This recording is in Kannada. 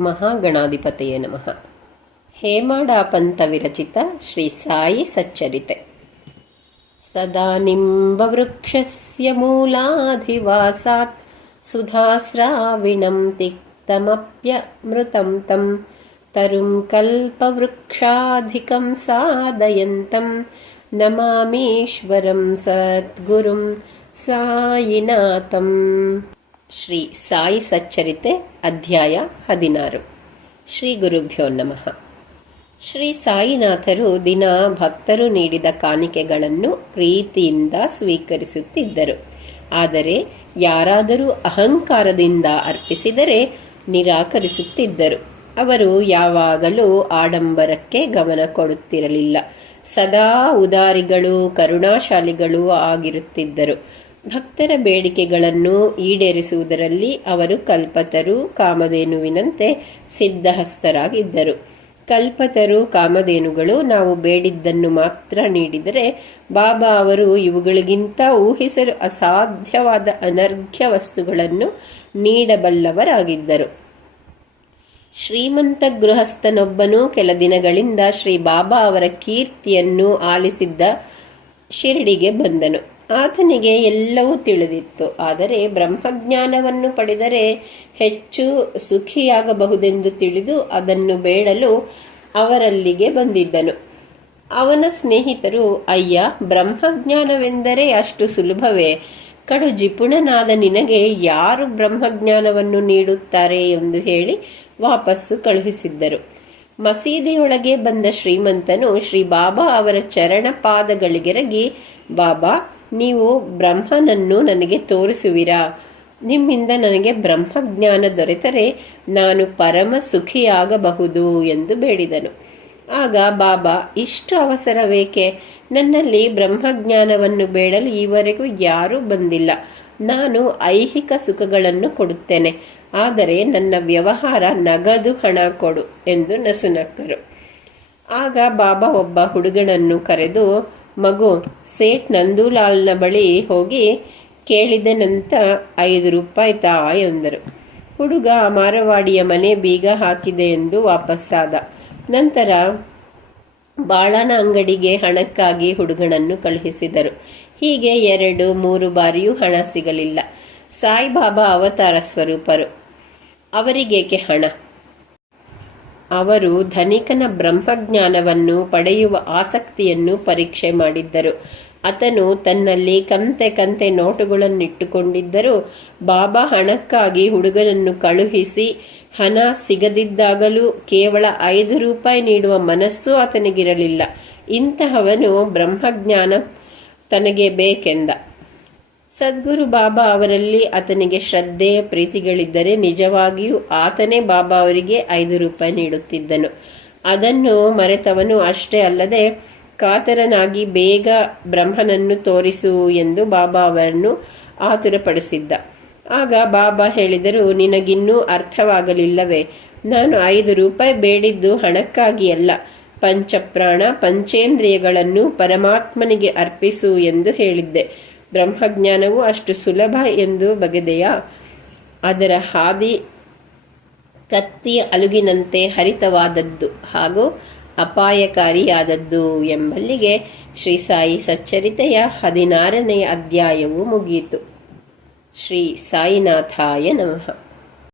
महागणाधिपतये नमः। हेमाडापन्तविरचित श्रीसायि सच्चरिते। सदानिम्बवृक्षस्य मूलाधिवासात् सुधास्राविणं तिक्तमप्यमृतं तं तरुं कल्पवृक्षाधिकं सादयन्तं नमामीश्वरं सद्गुरुं सायिनाथम्। ಶ್ರೀ ಸಾಯಿ ಸಚ್ಚರಿತೆ ಅಧ್ಯಾಯ ಹದಿನಾರು. ಶ್ರೀ ಗುರುಭ್ಯೋ ನಮಃ. ಶ್ರೀ ಸಾಯಿನಾಥರು ದಿನ ಭಕ್ತರು ನೀಡಿದ ಕಾಣಿಕೆಗಳನ್ನು ಪ್ರೀತಿಯಿಂದ ಸ್ವೀಕರಿಸುತ್ತಿದ್ದರು. ಆದರೆ ಯಾರಾದರೂ ಅಹಂಕಾರದಿಂದ ಅರ್ಪಿಸಿದರೆ ನಿರಾಕರಿಸುತ್ತಿದ್ದರು. ಅವರು ಯಾವಾಗಲೂ ಆಡಂಬರಕ್ಕೆ ಗಮನ ಕೊಡುತ್ತಿರಲಿಲ್ಲ. ಸದಾ ಉದಾರಿಗಳು, ಕರುಣಾಶಾಲಿಗಳು ಆಗಿರುತ್ತಿದ್ದರು. ಭಕ್ತರ ಬೇಡಿಕೆಗಳನ್ನು ಈಡೇರಿಸುವುದರಲ್ಲಿ ಅವರು ಕಲ್ಪತರು, ಕಾಮಧೇನುವಿನಂತೆ ಸಿದ್ಧಹಸ್ತರಾಗಿದ್ದರು. ಕಲ್ಪತರು, ಕಾಮಧೇನುಗಳು ನಾವು ಬೇಡಿದ್ದನ್ನು ಮಾತ್ರ ನೀಡಿದರೆ ಬಾಬಾ ಅವರು ಇವುಗಳಿಗಿಂತ ಊಹಿಸಲು ಅಸಾಧ್ಯವಾದ ಅನರ್ಘ್ಯ ವಸ್ತುಗಳನ್ನು ನೀಡಬಲ್ಲವರಾಗಿದ್ದರು. ಶ್ರೀಮಂತ ಗೃಹಸ್ಥನೊಬ್ಬನು ಕೆಲ ದಿನಗಳಿಂದ ಶ್ರೀ ಬಾಬಾ ಅವರ ಕೀರ್ತಿಯನ್ನು ಆಲಿಸಿದ್ದ ಶಿರಡಿಗೆ ಬಂದನು. ಆತನಿಗೆ ಎಲ್ಲವೂ ತಿಳಿದಿತ್ತು. ಆದರೆ ಬ್ರಹ್ಮಜ್ಞಾನವನ್ನು ಪಡೆದರೆ ಹೆಚ್ಚು ಸುಖಿಯಾಗಬಹುದೆಂದು ತಿಳಿದು ಅದನ್ನು ಬೇಡಲು ಅವರಲ್ಲಿಗೆ ಬಂದಿದ್ದನು. ಅವನ ಸ್ನೇಹಿತರು, ಅಯ್ಯ, ಬ್ರಹ್ಮಜ್ಞಾನವೆಂದರೆ ಅಷ್ಟು ಸುಲಭವೇ? ಕಡು ಜಿಪುಣನಾದ ನಿನಗೆ ಯಾರು ಬ್ರಹ್ಮಜ್ಞಾನವನ್ನು ನೀಡುತ್ತಾರೆ ಎಂದು ಹೇಳಿ ವಾಪಸ್ಸು ಕಳುಹಿಸಿದ್ದರು. ಮಸೀದಿಯೊಳಗೆ ಬಂದ ಶ್ರೀಮಂತನು ಶ್ರೀ ಬಾಬಾ ಅವರ ಚರಣ ಪಾದಗಳಿಗೆರಗಿ ಬಾಬಾ ನೀವು ಬ್ರಹ್ಮನನ್ನು ನನಗೆ ತೋರಿಸುವಿರಾ? ನಿಮ್ಮಿಂದ ನನಗೆ ಬ್ರಹ್ಮಜ್ಞಾನ ದೊರೆತರೆ ನಾನು ಪರಮ ಸುಖಿಯಾಗಬಹುದು ಎಂದು ಬೇಡಿದನು. ಆಗ ಬಾಬಾ, ಇಷ್ಟು ಅವಸರವೇಕೆ? ನನ್ನಲ್ಲಿ ಬ್ರಹ್ಮಜ್ಞಾನವನ್ನು ಬೇಡಲು ಈವರೆಗೂ ಯಾರೂ ಬಂದಿಲ್ಲ. ನಾನು ಐಹಿಕ ಸುಖಗಳನ್ನು ಕೊಡುತ್ತೇನೆ. ಆದರೆ ನನ್ನ ವ್ಯವಹಾರ ನಗದು ಹಣ ಕೊಡು ಎಂದು ನಸುನಕ್ಕರು. ಆಗ ಬಾಬಾ ಒಬ್ಬ ಹುಡುಗನನ್ನು ಕರೆದು ಮಗು, ಸೇಠ್ ನಂದೂಲಾಲ್ನ ಬಳಿ ಹೋಗಿ ಕೇಳಿದನಂತ ಐದು ರೂಪಾಯಿ ತಾ ಎಂದರು. ಹುಡುಗ ಮಾರವಾಡಿಯ ಮನೆ ಬೀಗ ಹಾಕಿದೆ ಎಂದು ವಾಪಸ್ಸಾದ. ನಂತರ ಬಾಳನ ಅಂಗಡಿಗೆ ಹಣಕ್ಕಾಗಿ ಹುಡುಗನನ್ನು ಕಳುಹಿಸಿದರು. ಹೀಗೆ ಎರಡು, ಮೂರು ಬಾರಿಯೂ ಹಣ ಸಿಗಲಿಲ್ಲ. ಸಾಯಿಬಾಬಾ ಅವತಾರ ಸ್ವರೂಪರು. ಅವರಿಗೇಕೆ ಹಣ? ಅವರು ಧನಿಕನ ಬ್ರಹ್ಮಜ್ಞಾನವನ್ನು ಪಡೆಯುವ ಆಸಕ್ತಿಯನ್ನು ಪರೀಕ್ಷೆ ಮಾಡಿದ್ದರು. ಆತನು ತನ್ನಲ್ಲಿ ಕಂತೆ ಕಂತೆ ನೋಟುಗಳನ್ನಿಟ್ಟುಕೊಂಡಿದ್ದರೂ. ಬಾಬಾ ಹಣಕ್ಕಾಗಿ ಹುಡುಗನನ್ನು ಕಳುಹಿಸಿ, ಹಣ ಸಿಗದಿದ್ದಾಗಲೂ ಕೇವಲ ಐದು ರೂಪಾಯಿ ನೀಡುವ ಮನಸ್ಸು ಆತನಿಗಿರಲಿಲ್ಲ. ಇಂತಹವನು ಬ್ರಹ್ಮಜ್ಞಾನ ತನಗೆ ಬೇಕೆಂದ. ಸದ್ಗುರು ಬಾಬಾ ಅವರಲ್ಲಿ ಆತನಿಗೆ ಶ್ರದ್ಧೆ, ಪ್ರೀತಿಗಳಿದ್ದರೆ ನಿಜವಾಗಿಯೂ ಆತನೇ ಬಾಬಾ ಅವರಿಗೆ ಐದು ರೂಪಾಯಿ ನೀಡುತ್ತಿದ್ದನು. ಅದನ್ನು ಮರೆತವನು ಅಷ್ಟೇ ಅಲ್ಲದೆ, ಕಾತರನಾಗಿ ಬೇಗ ಬ್ರಹ್ಮನನ್ನು ತೋರಿಸು ಎಂದು ಬಾಬಾ ಅವರನ್ನು ಆತುರಪಡಿಸಿದ್ದ. ಆಗ ಬಾಬಾ ಹೇಳಿದರು, ನಿನಗಿನ್ನೂ ಅರ್ಥವಾಗಲಿಲ್ಲವೇ? ನಾನು ಐದು ರೂಪಾಯಿ ಬೇಡಿದ್ದು ಹಣಕ್ಕಾಗಿ ಅಲ್ಲ. ಪಂಚಪ್ರಾಣ, ಪಂಚೇಂದ್ರಿಯಗಳನ್ನು ಪರಮಾತ್ಮನಿಗೆ ಅರ್ಪಿಸು ಎಂದು ಹೇಳಿದ್ದೆ. ಬ್ರಹ್ಮಜ್ಞಾನವು ಅಷ್ಟು ಸುಲಭ ಎಂದು ಬಗೆದೆಯ? ಅದರ ಹಾದಿ ಕತ್ತಿಯ ಅಲುಗಿನಂತೆ ಹರಿತವಾದದ್ದು ಹಾಗೂ ಅಪಾಯಕಾರಿಯಾದದ್ದು ಎಂಬಲ್ಲಿಗೆ ಶ್ರೀ ಸಾಯಿ ಸಚ್ಚರಿತೆಯ ಹದಿನಾರನೆಯ ಅಧ್ಯಾಯವು ಮುಗಿಯಿತು. ಶ್ರೀ ಸಾಯಿನಾಥಾಯ ನಮಃ.